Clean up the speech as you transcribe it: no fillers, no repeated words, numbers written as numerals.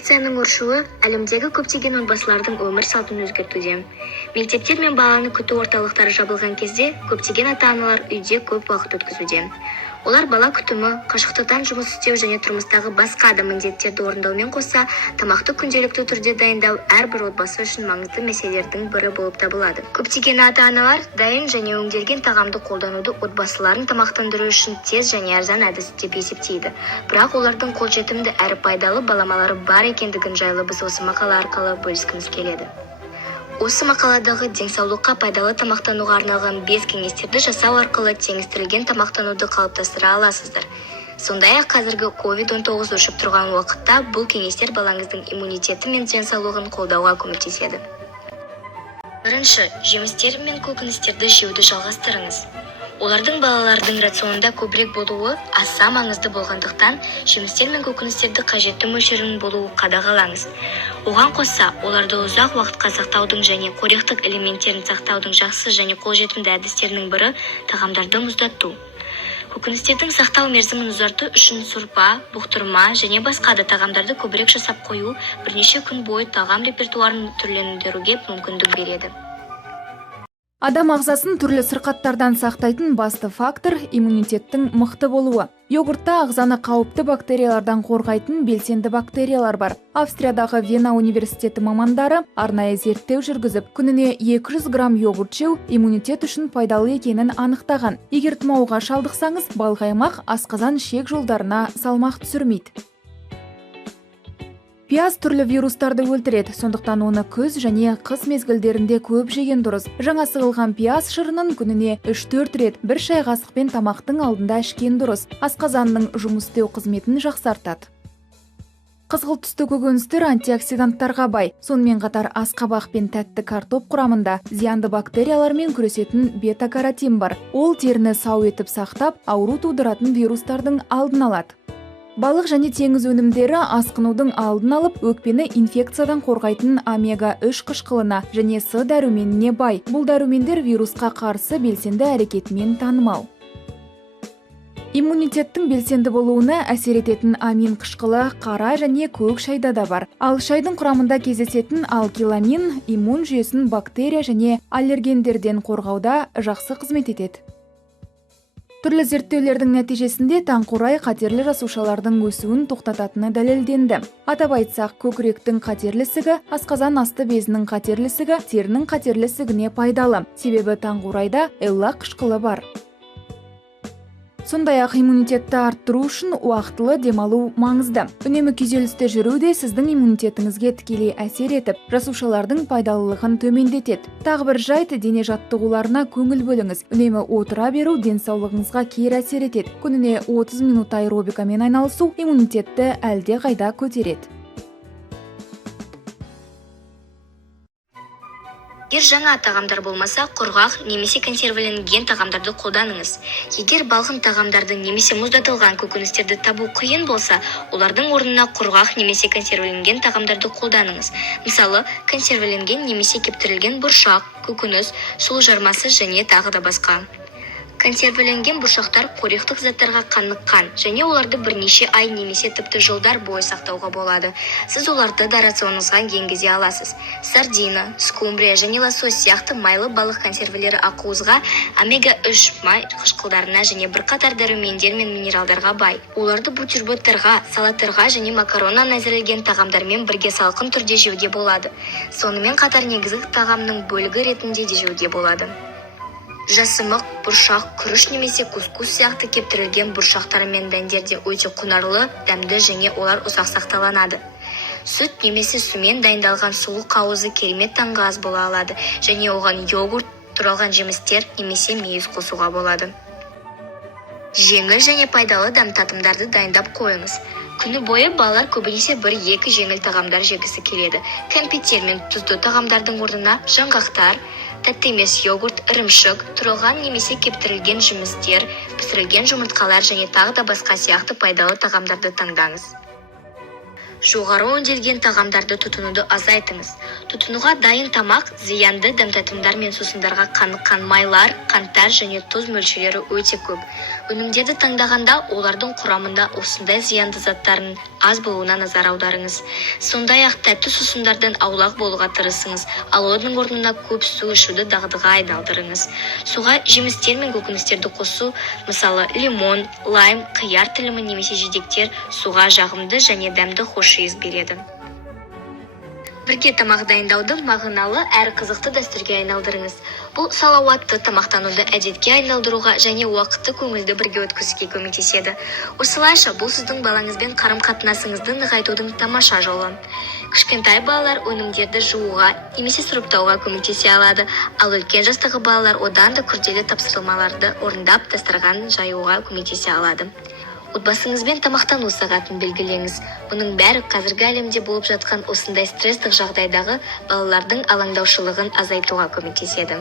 инфекцияның өршуі әлемдегі көптеген отбасылардың өмір салтын өзгертуде. Мектептер мен баланы күту орталықтары жабылған кезде көптеген ата-аналар үйде көп уақыт өткізуде. Олар бала күтімі, қашықтықтан жұмыс істеу және тұрмыстағы басқа да міндеттерді орындаумен қоса, тамақты күнделікті түрде дайындау әрбір отбасы үшін маңызды мәселелердің бірі болып табылады. Көптеген ата-аналар дайын және өңделген тағамды қолдануды отбасыларын тамақтандыру үшін тез және арзан әдіс деп есептейді. Бірақ олардың қолжетімді әрі пайдалы баламалары бар екендігін жайлы біз осы мақала арқылы бөліскіміз келеді. Осы мақаладағы денсаулыққа пайдалы тамақтануға арналған 5 кеңестерді жасау арқылы теңестірілген тамақтануды қалыптастыра аласыздар. Сондай-ақ қазіргі COVID-19 өршіп тұрған уақытта бұл кеңестер балаңыздың иммунитеті мен денсаулығын қолдауға көмектеседі. Бірінші, жемістер мен көкөністерді жеуді жалғастырыңыз. Олардың балалардың рационында көбірек болуы аса маңызды болғандықтан, жемістер мен көкөністерді қажетті мөлшерінің болуы қадағалаңыз. Оған қоса, оларды ұзақ уақытқа сақтаудың және қоректік элементтерін сақтаудың жақсы және қолжетімді әдістерінің бірі тағамдарды мұздату. Көкөністердің сақтау мерзімін ұзарту үшін сұрпа, бұқтырма және басқа да тағамдарды көбірек жасап қою бірнеше күн бойы тағам репертуарын түрлендіруге мүмкіндік береді. Адам ағзасын түрлі сырқаттардан сақтайтын басты фактор иммунитеттің мықты болуы. Йогуртта ағзаны қауіпті бактериялардан қорғайтын белсенді бактериялар бар. Австриядағы Вена университеті мамандары арнайы зерттеу жүргізіп, күніне 200 грамм йогурт жеу иммунитет үшін пайдалы екенін анықтаған. Егер тұмауға шалдықсаңыз, балқаймақ асқазан ішек жолдарына салмақ түсірмейді. Пияз түрлі вирустарды өлтіреді, сондықтан оны күз және қыс мезгілдерінде көп жеген дұрыс. Жаңа сығылған пияз шырынын күніне 3-4 рет бір шай қасықпен тамақтың алдында ішкен дұрыс. Асқазанның жұмыс істеу қызметін жақсартады. Қызғылт түсті көкөністер антиоксиданттарға бай. Сонымен қатар асқабақ пен тәтті картоп құрамында зиянды бактериялармен күресетін бета-каротин бар. Ол теріні сау етіп сақтап, ауру тудыратын вирустардың алдын алады. Балық және теңіз өнімдері асқынудың алдын алып, өкпені инфекциядан қорғайтын омега-3 қышқылына және С дәруменіне бай. Бұл дәрумендер вирусқа қарсы белсенді әрекетімен танымал. Иммунитеттің белсенді болуына әсер ететін амин қышқылы қара және көк шайда да бар. Ал шайдың құрамында кездесетін алкиламин иммун жүйесін бактерия және аллергендерден қорғауда жақсы қызмет етеді. Түрлі зерттеулердің нәтижесінде таңқурай қатерлі жасушалардың өсуін тоқтататыны дәлелденді. Атап айтсақ, көкіректің қатерлі ісігі, асқазан асты безінің қатерлі ісігі терінің қатерлі ісігіне пайдалы. Себебі таңқурайда эллак қышқылы бар. Сондай-ақ иммунитетті арттыру үшін уақытылы демалу маңызды. Үнемі күйзелісте жүру де сіздің иммунитетіңізге тікелей әсер етіп, жасушалардың пайдалылығын төмендетеді. Тағы бір жайт, дене жаттығуларына көңіл бөліңіз. Үнемі отыра беру денсаулығыңызға кері әсер етеді. Күніне 30 минут аэробикамен айналысу иммунитетті әлде қайда көтереді. Егер жаңа тағамдар болмаса, құрғақ немесе консервіленген тағамдарды қолданыңыз. Егер балғын тағамдарды немесе мұздатылған көкөністерді табу қиын болса, олардың орнына құрғақ немесе консервіленген тағамдарды қолданыңыз. Мысалы, консервіленген немесе кептірілген бұршақ, көкөніс, сұлы жармасы және тағы да басқа. Консервіленген бұршақтар қоректік заттарға қаныққан және оларды бірнеше ай немесе тіпті жылдар бойы сақтауға болады. Сіз оларды да рационыңызға енгізе аласыз. Сардина, скумбрия және лосось сияқты майлы балық консервілері ақуызға, омега-3 май қышқылдарына және бірқатар дәрумендер мен минералдарға бай. Оларды бутербродтарға, салаттарға және макароннан әзірленген тағамдармен бірге салқын түрде жеуге болады. Сонымен қатар негізгі тағамның бөлігі ретінде де жеуге болады. Жасымық, бұршақ, күріш немесе кускус сияқты кептірілген бұршақтар мен дәндер де өте құнарлы, дәмді және олар ұзақ сақталанады. Сүт немесе сумен дайындалған сұлы қауызы керемет таңғы ас бола алады және оған йогурт, туралған жемістер немесе мейіз қосуға болады. Жеңіл және пайдалы татымдарды дайындап қойыңыз. Күні бойы балалар көбінесе 1-2 жеңіл тағамдар жегісі келеді. Кәмпиттер мен тұзды тағамдардың орнына жаңғақтар, тәтті емес йогурт, ірімшік, туралған немесе кептірілген жемістер, пісірілген жұмыртқалар және тағы да басқа сияқты пайдалы тағамдарды таңдаңыз. Жоғары өңделген тағамдарды тұтынуды азайтыңыз. Тұтынуға дайын тамақ зиянды дәмтатымдар мен сусындарға қаныққан майлар, қанттар және тұз мөлшері өте көп. Өнімдерді таңдағанда олардың құрамында осындай зиянды заттардың аз болуына назар аударыңыз. Сондай-ақ тәтті сусындардан аулақ болуға тырысыңыз, ал оның орнына көп су ішуді дағдыға айналдырыңыз. Суға жемістер мен көкөністерді қосу, мысалы лимон, лайм, қияр тілімі немесе жидектер суға жағымды және дәмді хош иіс береді. Бірге тамақ дайындауды мағыналы әрі қызықты дәстүрге айналдырыңыз. Бұл салауатты тамақтануды әдетке айналдыруға және уақытты көңілді бірге өткізуге көмектеседі. Осылайша бұл сіздің балаңызбен қарым-қатынасыңызды нығайтудың тамаша жолы. Кішкентай балалар өнімдерді жууға немесе сұрыптауға көмектесе алады, ал үлкен жастағы балалар одан да күрделі тапсырмаларды орындап дастархан жаюға көмектесе алады. Отбасыңызбен тамақтану сағатын белгілеңіз. Бұның бәрі қазіргі әлемде болып жатқан осындай стресстік жағдайдағы балалардың алаңдаушылығын азайтуға көмектеседі.